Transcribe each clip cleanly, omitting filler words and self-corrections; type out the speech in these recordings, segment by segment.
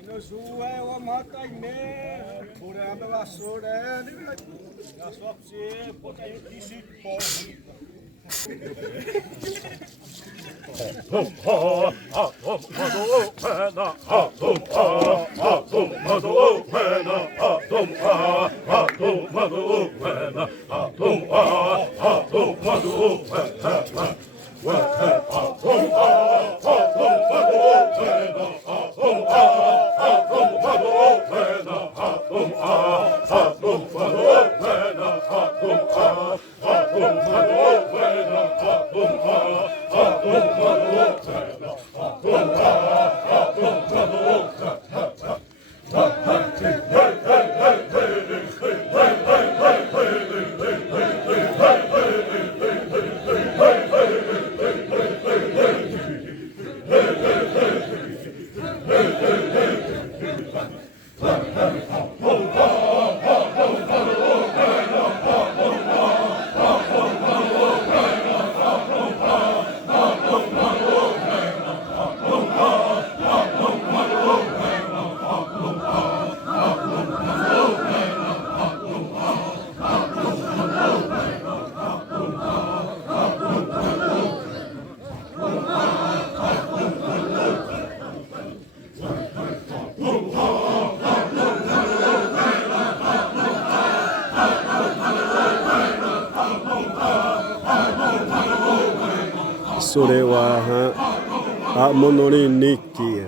Inozue o matai me, por ame la sore, la swapsi, potai kisi po. Sore wa a monoriniki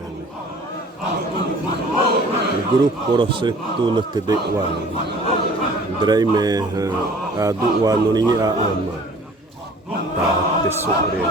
il gruppo rossetto non te wa drai me a dua non a ama ta te sore